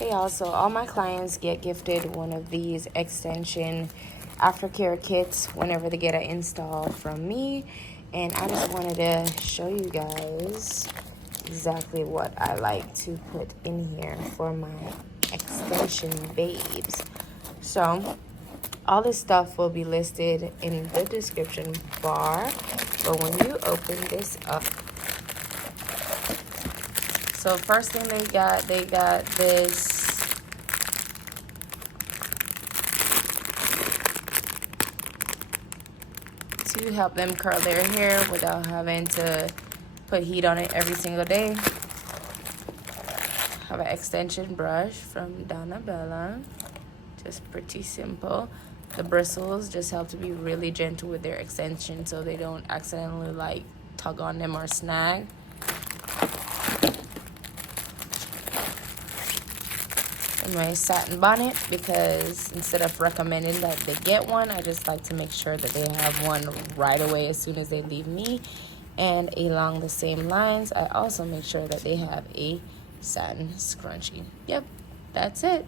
Hey y'all, so all my clients get gifted one of these extension aftercare kits whenever they get an install from me, and I just wanted to show you guys exactly what I like to put in here for my extension babes. So all this stuff will be listed in the description bar, but when you open this up, so first thing they got this to help them curl their hair without having to put heat on it every single day. Have an extension brush from Donna Bella, just pretty simple. The bristles just help to be really gentle with their extension so they don't accidentally like tug on them or snag. And my satin bonnet, because instead of recommending that they get one, I just like to make sure that they have one right away as soon as they leave me. And along the same lines, I also make sure that they have a satin scrunchie. Yep, that's it.